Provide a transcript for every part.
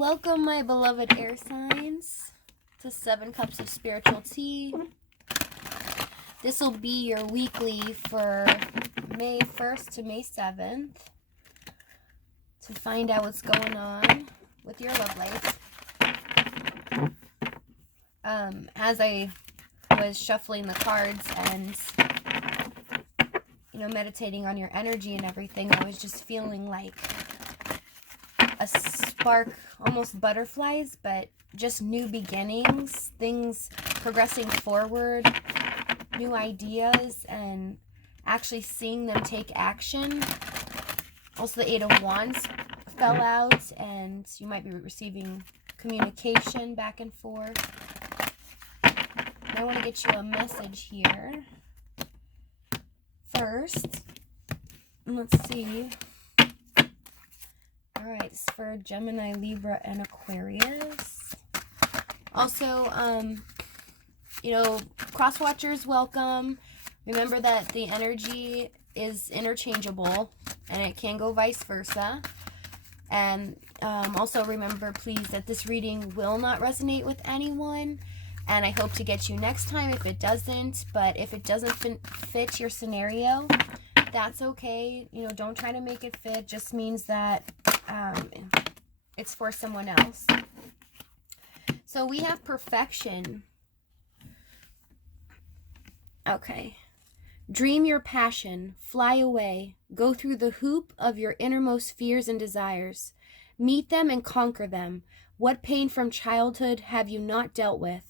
Welcome, my beloved air signs, to 7 Cups of Spiritual Tea. This will be your weekly for May 1st to May 7th to find out what's going on with your love life. As I was shuffling the cards and, meditating on your energy and everything, I was just feeling like a spark, almost butterflies, but just new beginnings, things progressing forward, new ideas, and actually seeing them take action. Also, the 8 of Wands fell out, and you might be receiving communication back and forth. And I want to get you a message here. First, let's see. All right, it's for Gemini, Libra, and Aquarius. Also, cross watchers, welcome. Remember that the energy is interchangeable, and it can go vice versa. And also remember, please, that this reading will not resonate with anyone. And I hope to get you next time if it doesn't. But if it doesn't fit your scenario, that's okay. Don't try to make it fit. Just means that it's for someone else. So we have perfection. Okay. Dream your passion. Fly away. Go through the hoop of your innermost fears and desires. Meet them and conquer them. What pain from childhood have you not dealt with?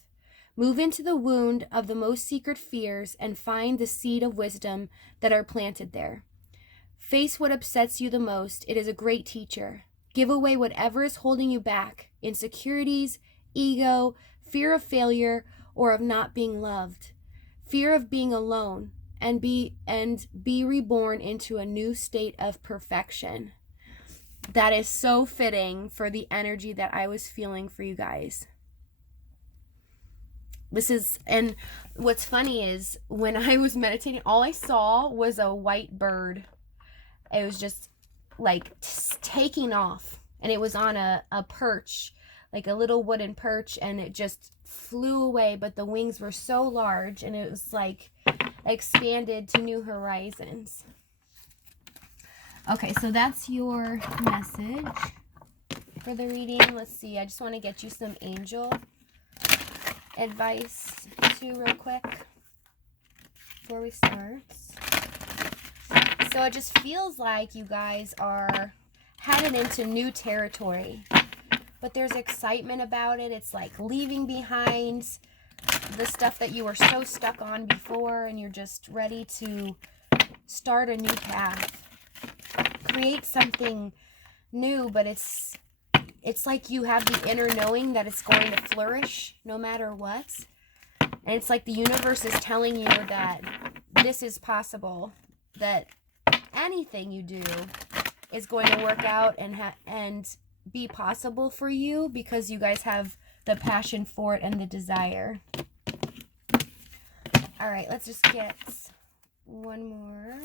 Move into the wound of the most secret fears and find the seed of wisdom that are planted there. Face what upsets you the most. It is a great teacher. Give away whatever is holding you back. Insecurities, ego, fear of failure, or of not being loved. Fear of being alone, and be reborn into a new state of perfection. That is so fitting for the energy that I was feeling for you guys. And what's funny is when I was meditating, all I saw was a white bird. It was just like taking off, and it was on a perch, like a little wooden perch, and it just flew away, but the wings were so large, and it was like expanded to new horizons. Okay, so that's your message for the reading. Let's see, I just want to get you some angel advice too real quick before we start. So it just feels like you guys are headed into new territory, but there's excitement about it. It's like leaving behind the stuff that you were so stuck on before, and you're just ready to start a new path, create something new. But it's like you have the inner knowing that it's going to flourish no matter what. And it's like the universe is telling you that this is possible, that anything you do is going to work out and be possible for you, because you guys have the passion for it and the desire. All right, let's just get one more.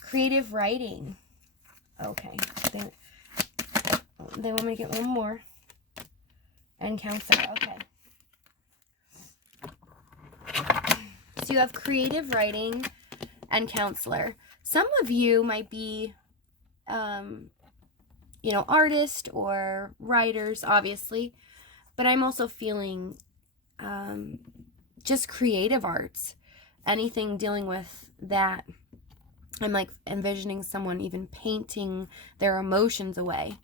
Creative writing. Okay. They want me to get one more. And counselor. Okay. So you have creative writing and counselor. Some of you might be, artists or writers, obviously. But I'm also feeling just creative arts. Anything dealing with that. I'm like envisioning someone even painting their emotions away.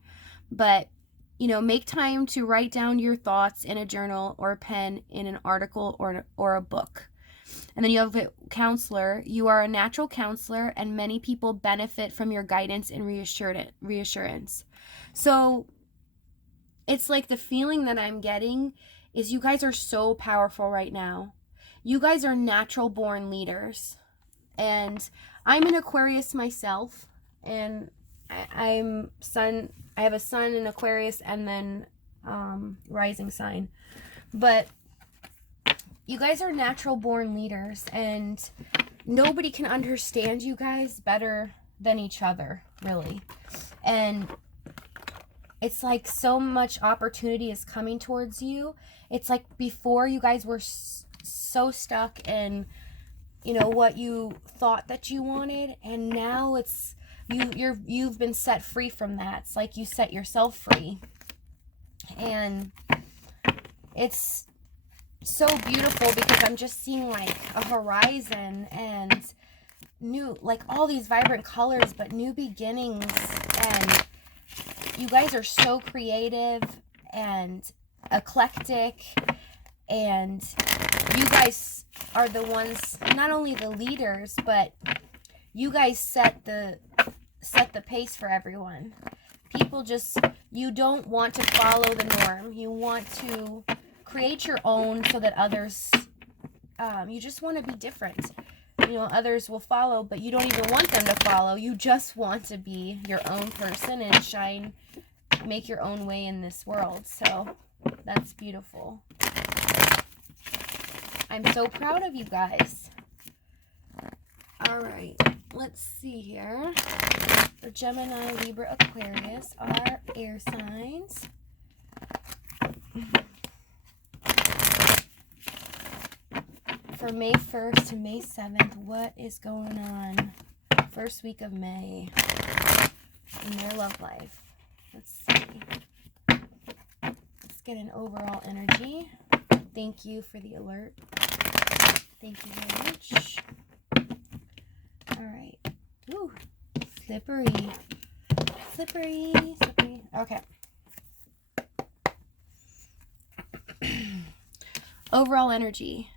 But, make time to write down your thoughts in a journal or a pen, in an article or a book. And then you have a counselor. You are a natural counselor, and many people benefit from your guidance and reassurance. So it's like the feeling that I'm getting is you guys are so powerful right now. You guys are natural born leaders. And I'm an Aquarius myself, and I have a sun in Aquarius, and then rising sign. But you guys are natural born leaders, and nobody can understand you guys better than each other, really. And it's like so much opportunity is coming towards you. It's like before you guys were so stuck in, you know, what you thought that you wanted, and now it's you've been set free from that. It's like you set yourself free. And it's so beautiful because I'm just seeing like a horizon and new, like all these vibrant colors, but new beginnings. And you guys are so creative and eclectic, and you guys are the ones, not only the leaders, but you guys set the pace for everyone. People just, you don't want to follow the norm. You want to create your own so that others, you just want to be different. You know, others will follow, but you don't even want them to follow. You just want to be your own person and shine, make your own way in this world. So that's beautiful. I'm so proud of you guys. All right, let's see here. For Gemini, Libra, Aquarius are air signs. For May 1st to May 7th, what is going on? First week of May in their love life. Let's see. Let's get an overall energy. Thank you for the alert. Thank you very much. All right. Ooh, slippery. Slippery, slippery. Okay. Overall energy.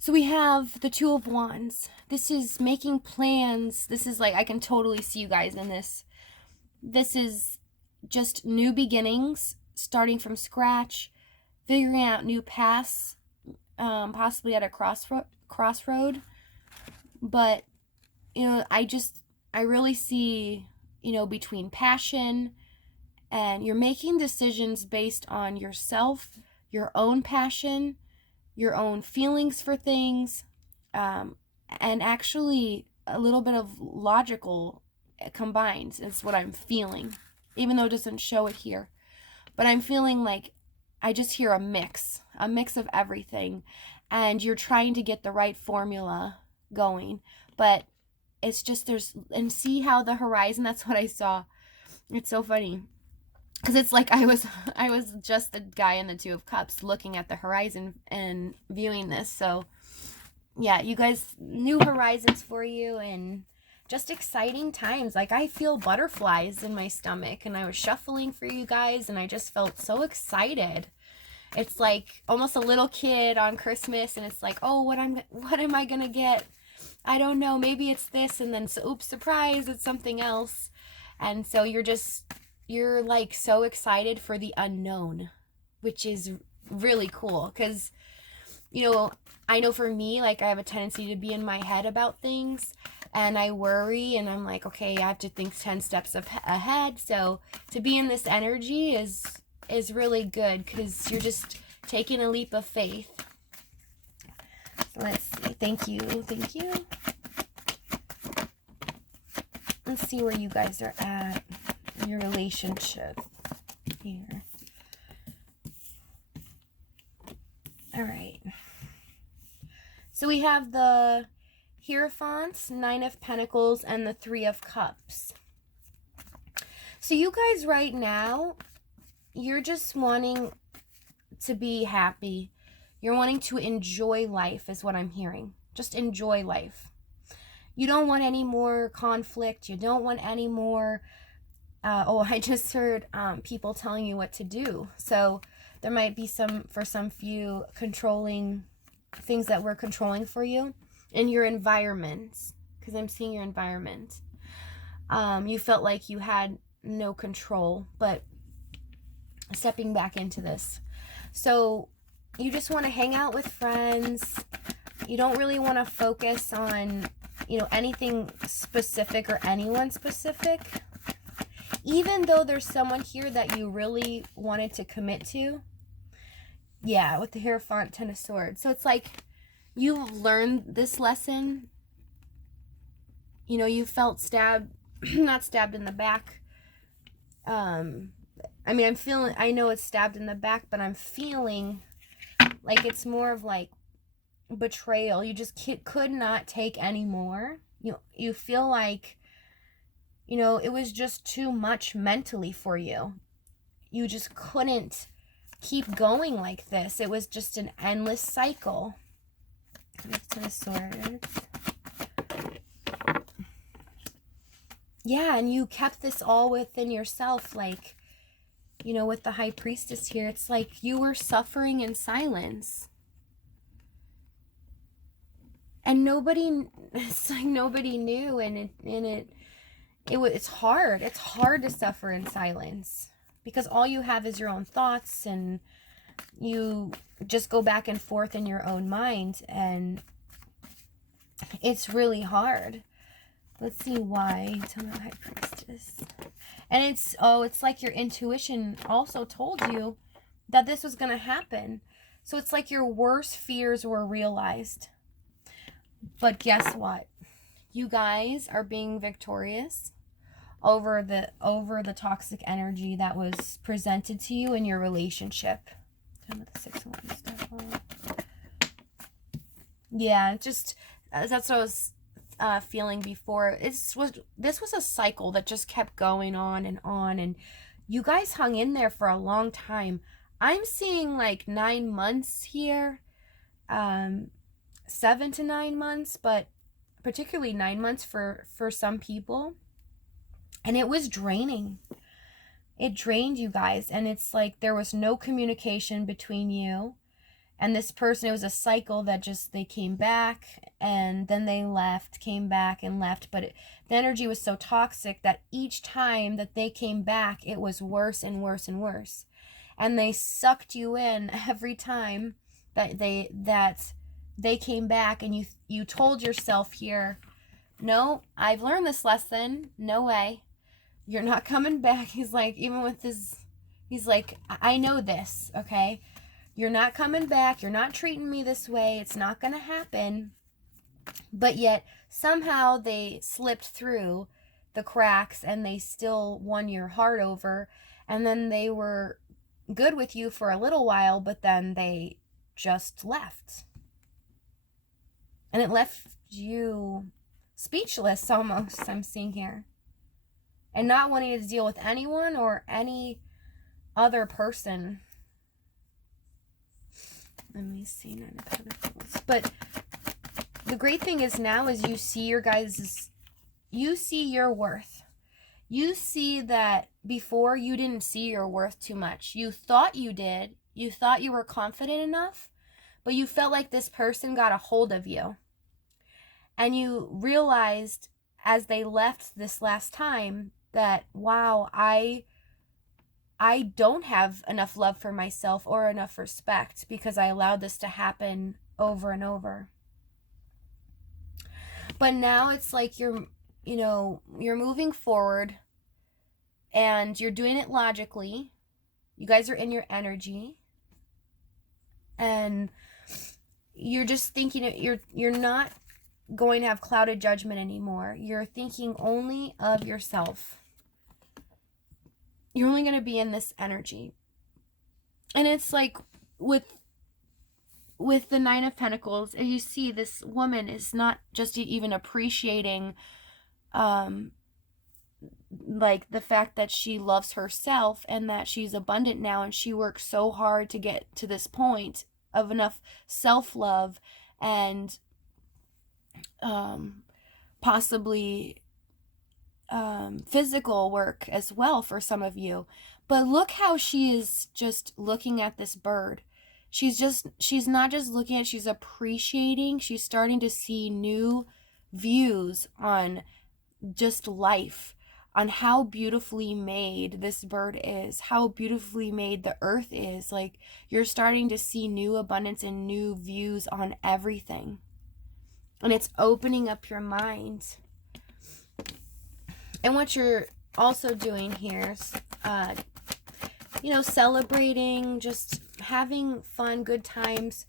So we have the Two of Wands. This is making plans. This is like, I can totally see you guys in this. This is just new beginnings, starting from scratch, figuring out new paths, possibly at a crossroad. But, you know, I really see, you know, between passion, and you're making decisions based on yourself, your own passion, your own feelings for things, and actually a little bit of logical combined is what I'm feeling, even though it doesn't show it here. But I'm feeling like I just hear a mix of everything, and you're trying to get the right formula going. But it's just and see how the horizon, that's what I saw. It's so funny. Because it's like I was just the guy in the Two of Cups looking at the horizon and viewing this. So, yeah, you guys, new horizons for you and just exciting times. Like, I feel butterflies in my stomach, and I was shuffling for you guys, and I just felt so excited. It's like almost a little kid on Christmas, and it's like, oh, what am I going to get? I don't know. Maybe it's this, and then, oops, surprise, it's something else. And so you're like so excited for the unknown, which is really cool. Because, you know, I know for me, like, I have a tendency to be in my head about things, and I worry, and I'm like, okay, I have to think 10 steps ahead. So to be in this energy is really good, because you're just taking a leap of faith. So let's see. Thank you. Let's see where you guys are at in your relationship here. All right. So we have the Hierophant, Nine of Pentacles, and the Three of Cups. So you guys right now, you're just wanting to be happy. You're wanting to enjoy life is what I'm hearing. Just enjoy life. You don't want any more conflict. You don't want any more, I just heard people telling you what to do. So there might be for some few controlling things that we're controlling for you in your environment, because I'm seeing your environment. You felt like you had no control, but stepping back into this. So you just want to hang out with friends. You don't really want to focus on, you know, anything specific or anyone specific. Even though there's someone here that you really wanted to commit to. Yeah, with the Hierophant, Ten of Swords. So it's like you've learned this lesson. you know, you felt stabbed, not stabbed in the back. I mean, I know it's stabbed in the back, but I'm feeling like it's more of like betrayal. You just could not take any more. You feel like, you know, it was just too much mentally for you. You just couldn't keep going like this. It was just an endless cycle. Next to the swords. Yeah, and you kept this all within yourself, like, you know, with the High Priestess here, it's like you were suffering in silence. And it's like nobody knew, and it's hard. It's hard to suffer in silence because all you have is your own thoughts, and you just go back and forth in your own mind, and it's really hard. Let's see why. Tell me, High Priestess. And it's like your intuition also told you that this was going to happen. So it's like your worst fears were realized. But guess what? You guys are being victorious over the toxic energy that was presented to you in your relationship. Yeah, just that's what I was feeling before. This was a cycle that just kept going on, and you guys hung in there for a long time. I'm seeing like 9 months here, 7 to 9 months, but particularly 9 months for some people. And it was draining. It drained you guys, and it's like there was no communication between you and this person. It was a cycle that just, they came back and then they left, came back and left. But the energy was so toxic that each time that they came back, it was worse and worse and worse. And they sucked you in every time that they came back, and you told yourself here, no, I've learned this lesson. No way. You're not coming back. He's like, even with his, he's like, I know this, okay? You're not coming back. You're not treating me this way. It's not going to happen. But yet, somehow they slipped through the cracks, and they still won your heart over. And then they were good with you for a little while, but then they just left. And it left you speechless almost, I'm seeing here. And not wanting to deal with anyone or any other person. Let me see, 9 of Pentacles. But the great thing is now is you see you see your worth. You see that before you didn't see your worth too much. You thought you did. You thought you were confident enough, but you felt like this person got a hold of you. And you realized as they left this last time that, wow, I don't have enough love for myself or enough respect because I allowed this to happen over and over. But now it's like you're moving forward and you're doing it logically. You guys are in your energy. And you're just thinking, you're not going to have clouded judgment anymore. You're thinking only of yourself. You're only going to be in this energy. And it's like with the 9 of Pentacles, as you see, this woman is not just even appreciating like the fact that she loves herself and that she's abundant now, and she works so hard to get to this point of enough self-love and possibly physical work as well for some of you. But look how she is just looking at this bird. She's not just looking at it, she's appreciating. She's starting to see new views on just life, on how beautifully made this bird is, how beautifully made the earth is. Like, you're starting to see new abundance and new views on everything. And it's opening up your mind. And what you're also doing here is, celebrating, just having fun, good times,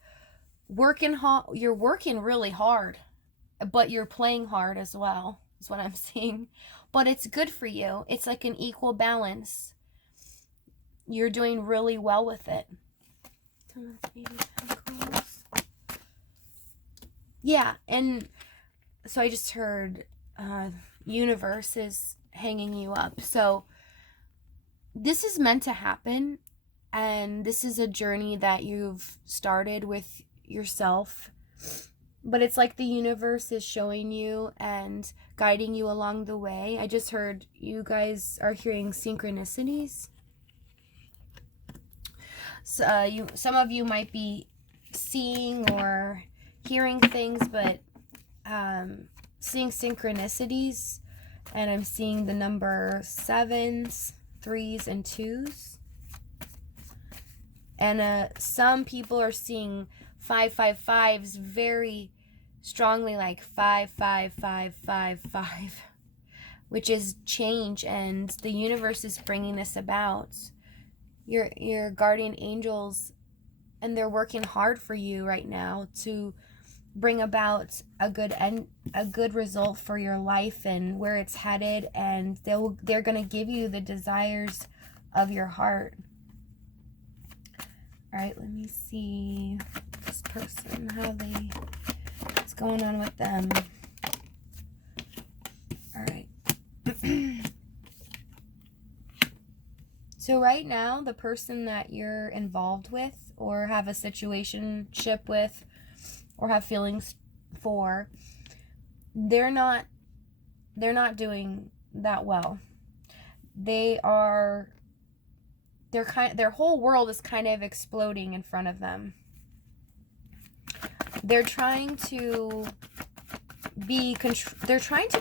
working hard. You're working really hard, but you're playing hard as well. is what I'm seeing. But it's good for you. It's like an equal balance. You're doing really well with it. Yeah, and so I just heard universe is hanging you up. So this is meant to happen, and this is a journey that you've started with yourself. But it's like the universe is showing you and guiding you along the way. I just heard you guys are hearing synchronicities. So some of you might be seeing or hearing things, but seeing synchronicities, and I'm seeing the number 7s, 3s, and 2s. And some people are seeing 555s very strongly, like 55555, which is change, and the universe is bringing this about. Your guardian angels, and they're working hard for you right now to bring about a good result for your life and where it's headed, and they're going to give you the desires of your heart. All right, let me see this person, what's going on with them. All right. So right now, the person that you're involved with or have a situationship with or have feelings for, they're not doing that well. Their whole world is kind of exploding in front of them. They're trying to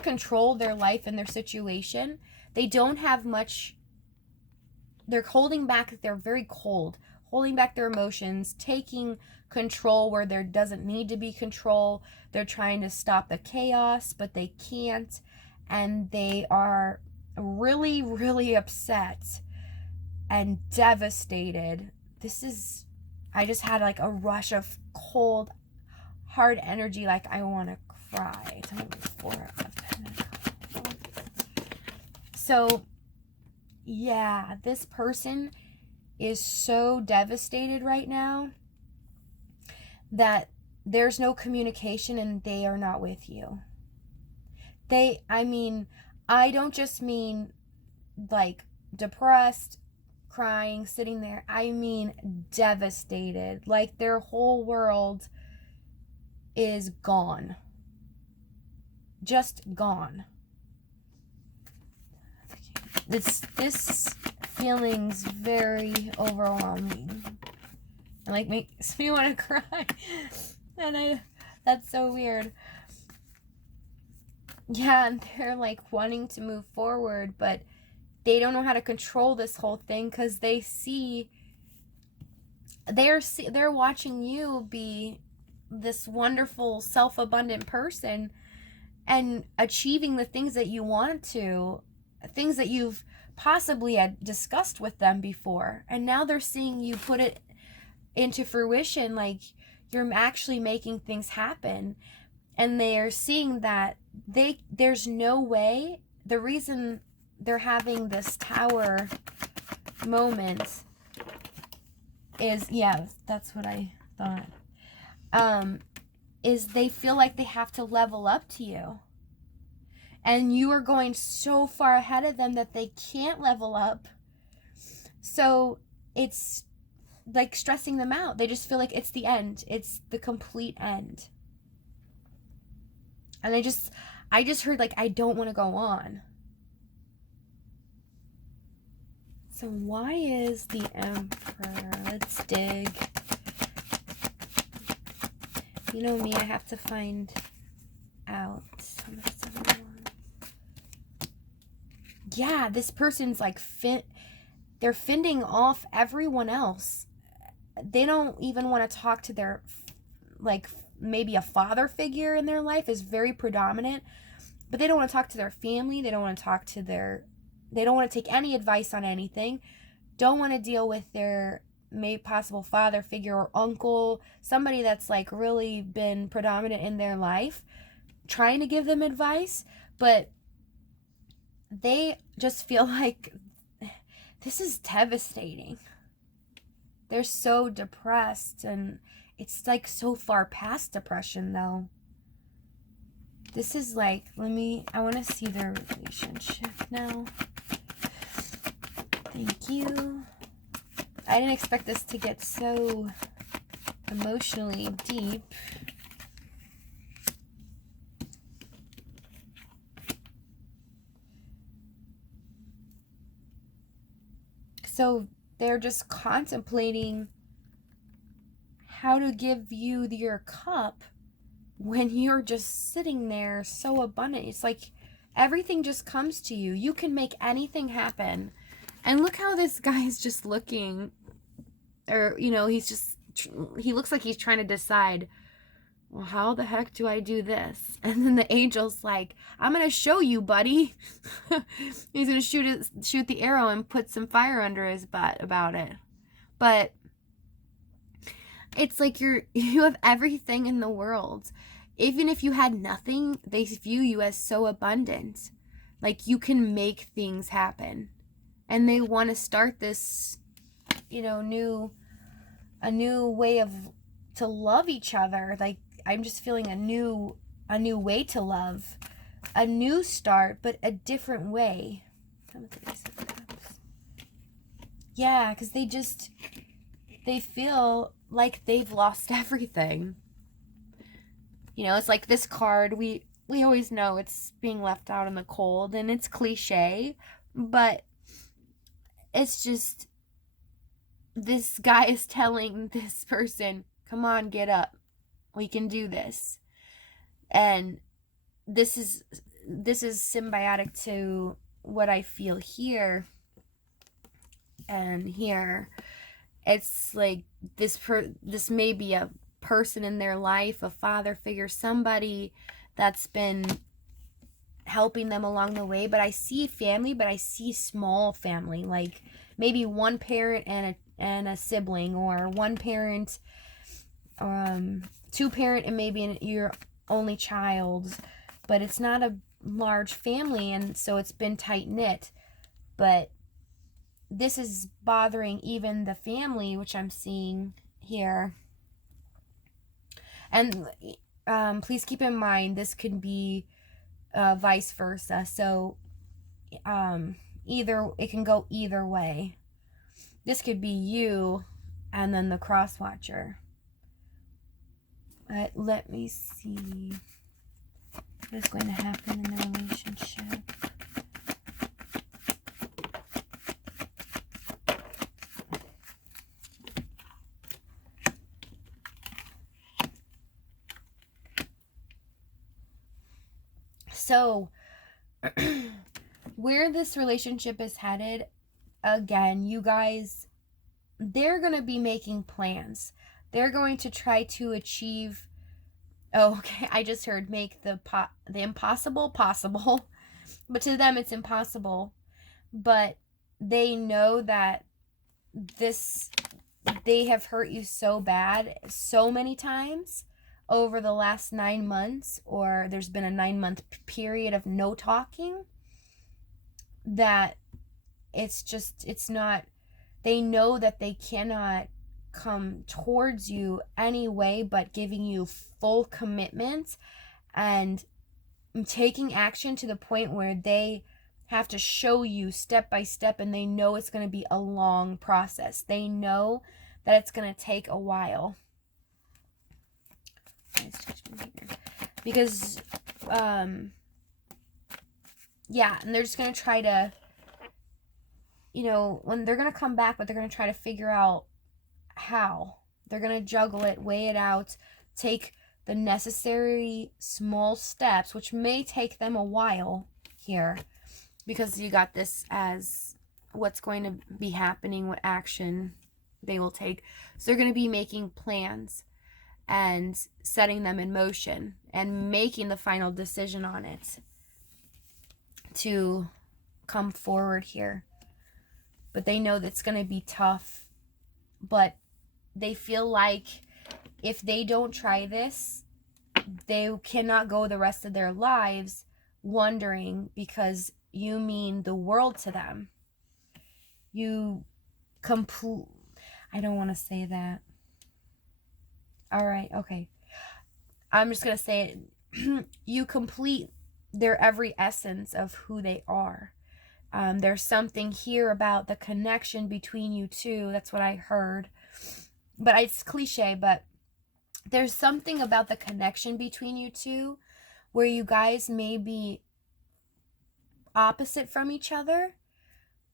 control their life and their situation. They don't have much. They're holding back. They're very cold, holding back their emotions, taking control where there doesn't need to be control. They're trying to stop the chaos, but they can't. And they are really, really upset and devastated. I just had like a rush of cold, hard energy, like I want to cry. So, yeah, this person is so devastated right now that there's no communication and they are not with you. I don't just mean like depressed, crying, sitting there. I mean devastated. Like their whole world is gone. Just gone. This feeling's very overwhelming. And like makes me want to cry. And that's so weird. Yeah, and they're like wanting to move forward, but they don't know how to control this whole thing because they're watching you be this wonderful, self-abundant person and achieving the things that you want to, things that you've possibly had discussed with them before. And now they're seeing you put it into fruition, like you're actually making things happen. And they're seeing that there's no way. The reason they're having this tower moment is, yeah, that's what I thought, is they feel like they have to level up to you. And you are going so far ahead of them that they can't level up. So it's like stressing them out. They just feel like it's the end. It's the complete end. And I just heard like, I don't want to go on. So why is the Emperor? Let's dig. You know me, I have to find out. Yeah, this person's like they're fending off everyone else. They don't even want to talk to their, like, maybe a father figure in their life is very predominant, but they don't want to talk to their family. They don't want to talk to they don't want to take any advice on anything. Don't want to deal with their maybe possible father figure or uncle, somebody that's like really been predominant in their life, trying to give them advice, but they just feel like this is devastating. They're so depressed, and it's like so far past depression though. This is like, I want to see their relationship now. Thank you. I didn't expect this to get so emotionally deep. So they're just contemplating how to give you your cup when you're just sitting there so abundant. It's like everything just comes to you. You can make anything happen. And look how this guy is just looking, or, you know, he looks like he's trying to decide, well, how the heck do I do this? And then the angel's like, I'm going to show you, buddy. He's going to shoot the arrow and put some fire under his butt about it. But it's like you have everything in the world. Even if you had nothing, they view you as so abundant. Like you can make things happen. And they want to start this, you know, a new way to love each other. Like I'm just feeling a new way to love. A new start, but a different way. Yeah, because they feel like they've lost everything. You know, it's like this card, we always know it's being left out in the cold, and it's cliche, but it's just, this guy is telling this person, come on, get up. We can do this. And this is symbiotic to what I feel here and here. It's like this may be a person in their life, a father figure, somebody that's been helping them along the way. But I see family, but I see small family, like maybe one parent and a sibling, or one parent, two parent and maybe your only child. But it's not a large family, and so it's been tight knit. But this is bothering even the family, which I'm seeing here. And please keep in mind, this could be vice versa. So it can go either way. This could be you and then the cross watcher. But let me see what is going to happen in the relationship. So, where this relationship is headed, again, you guys, they're going to be making plans. They're going to try to achieve, I just heard make the impossible possible. But to them, it's impossible. But they know that they have hurt you so bad, so many times over the last 9 months, or there's been a 9-month period of no talking, that it's not, they know that they cannot come towards you anyway but giving you full commitment and taking action to the point where they have to show you step by step, and they know it's going to be a long process. They know that it's going to take a while. Because, and they're just going to try to, when they're going to come back, but they're going to try to figure out how. They're going to juggle it, weigh it out, take the necessary small steps, which may take them a while here, because you got this as what's going to be happening, what action they will take. So they're going to be making plans and setting them in motion and making the final decision on it to come forward here. But they know that's going to be tough. But they feel like if they don't try this, they cannot go the rest of their lives wondering, because you mean the world to them. You I don't want to say that. All right, okay. I'm just going to say it. You complete their every essence of who they are. There's something here about the connection between you two. That's what I heard. But it's cliche, but there's something about the connection between you two where you guys may be opposite from each other,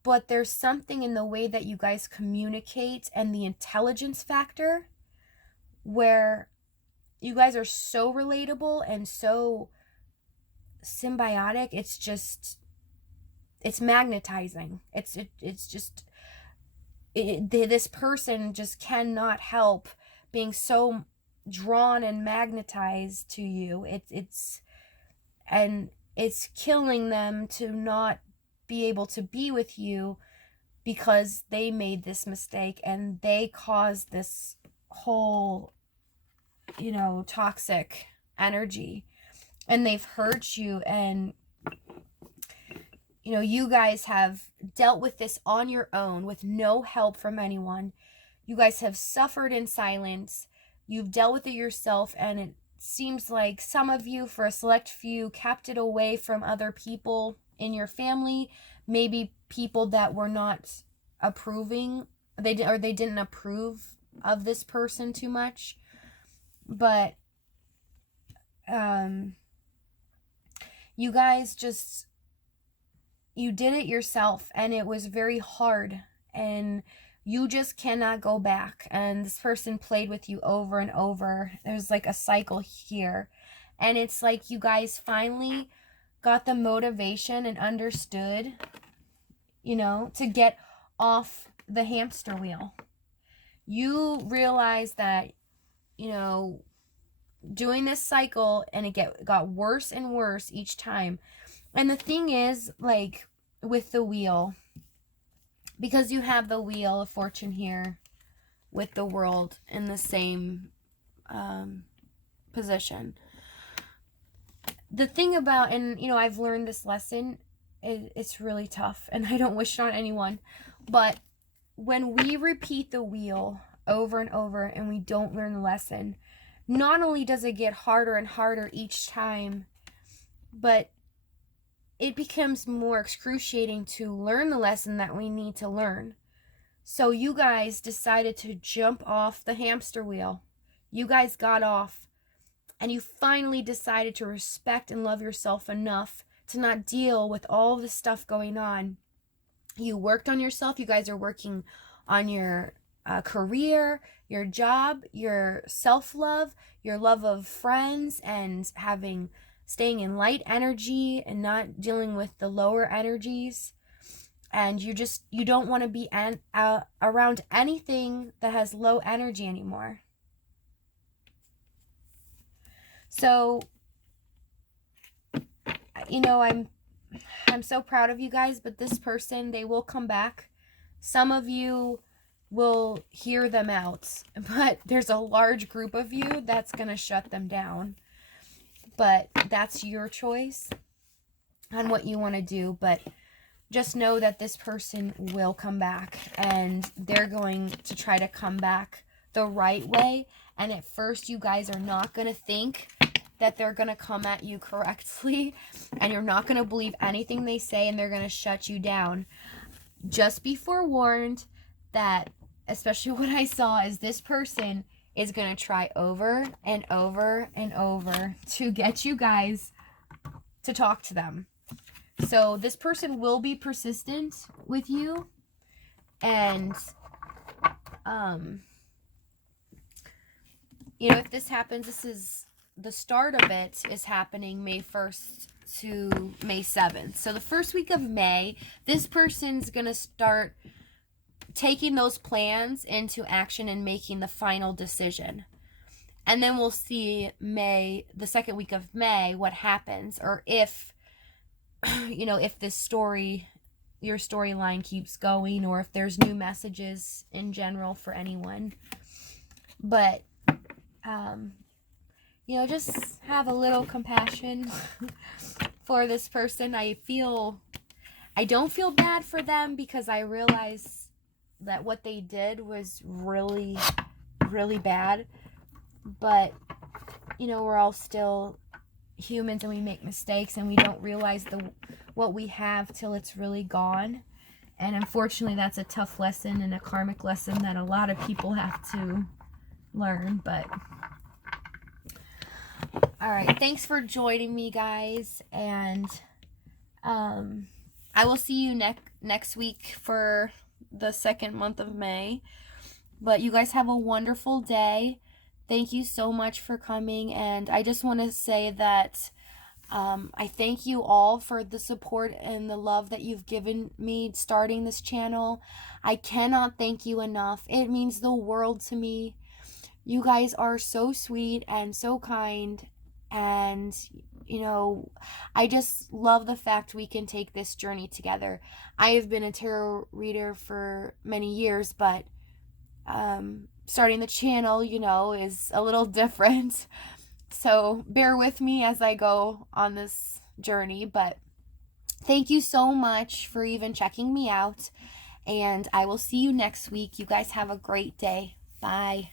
but there's something in the way that you guys communicate and the intelligence factor where you guys are so relatable and so symbiotic. It's just, it's magnetizing. It's just, this person just cannot help being so drawn and magnetized to you. It's killing them to not be able to be with you because they made this mistake and they caused this whole, toxic energy, and they've hurt you, and you guys have dealt with this on your own with no help from anyone. You guys have suffered in silence. You've dealt with it yourself, and it seems like some of you, for a select few, kept it away from other people in your family, maybe people that were not approving, they didn't approve of this person too much. But you guys just, you did it yourself, and it was very hard, and you just cannot go back. And this person played with you over and over. There's like a cycle here, and it's like you guys finally got the motivation and understood, to get off the hamster wheel. You realize that, doing this cycle, and it got worse and worse each time. And the thing is, like, with the wheel, because you have the Wheel of Fortune here with the World in the same position. The thing about, and I've learned this lesson, it's really tough, and I don't wish it on anyone, but when we repeat the wheel over and over and we don't learn the lesson, not only does it get harder and harder each time, but it becomes more excruciating to learn the lesson that we need to learn. So you guys decided to jump off the hamster wheel. You guys got off, and you finally decided to respect and love yourself enough to not deal with all the stuff going on. You worked on yourself. You guys are working on your career, your job, your self-love, your love of friends, and staying in light energy and not dealing with the lower energies. And you don't want to be around anything that has low energy anymore. So, I'm so proud of you guys, but this person, they will come back. Some of you will hear them out, but there's a large group of you that's going to shut them down. But that's your choice on what you want to do. But just know that this person will come back, and they're going to try to come back the right way. And at first, you guys are not going to think that they're going to come at you correctly, and you're not going to believe anything they say, and they're going to shut you down. Just be forewarned that, especially what I saw, is this person is going to try over and over and over to get you guys to talk to them. So this person will be persistent with you, and if this happens, this is the start of it, is happening May 1st to May 7th. So the first week of May, this person's going to start taking those plans into action and making the final decision. And then we'll see the second week of May, what happens, or if, if this your storyline keeps going, or if there's new messages in general for anyone. But, just have a little compassion for this person. I feel I don't feel bad for them because I realize that what they did was really, really bad. But, you know, we're all still humans and we make mistakes and we don't realize what we have till it's really gone. And unfortunately, that's a tough lesson and a karmic lesson that a lot of people have to learn. But all right, thanks for joining me, guys, and I will see you next week for the second month of May. But you guys have a wonderful day. Thank you so much for coming, and I just want to say that I thank you all for the support and the love that you've given me starting this channel. I cannot thank you enough. It means the world to me. You guys are so sweet and so kind, and you know, I just love the fact we can take this journey together. I have been a tarot reader for many years, but starting the channel, you know, is a little different. So bear with me as I go on this journey. But thank you so much for even checking me out. And I will see you next week. You guys have a great day. Bye.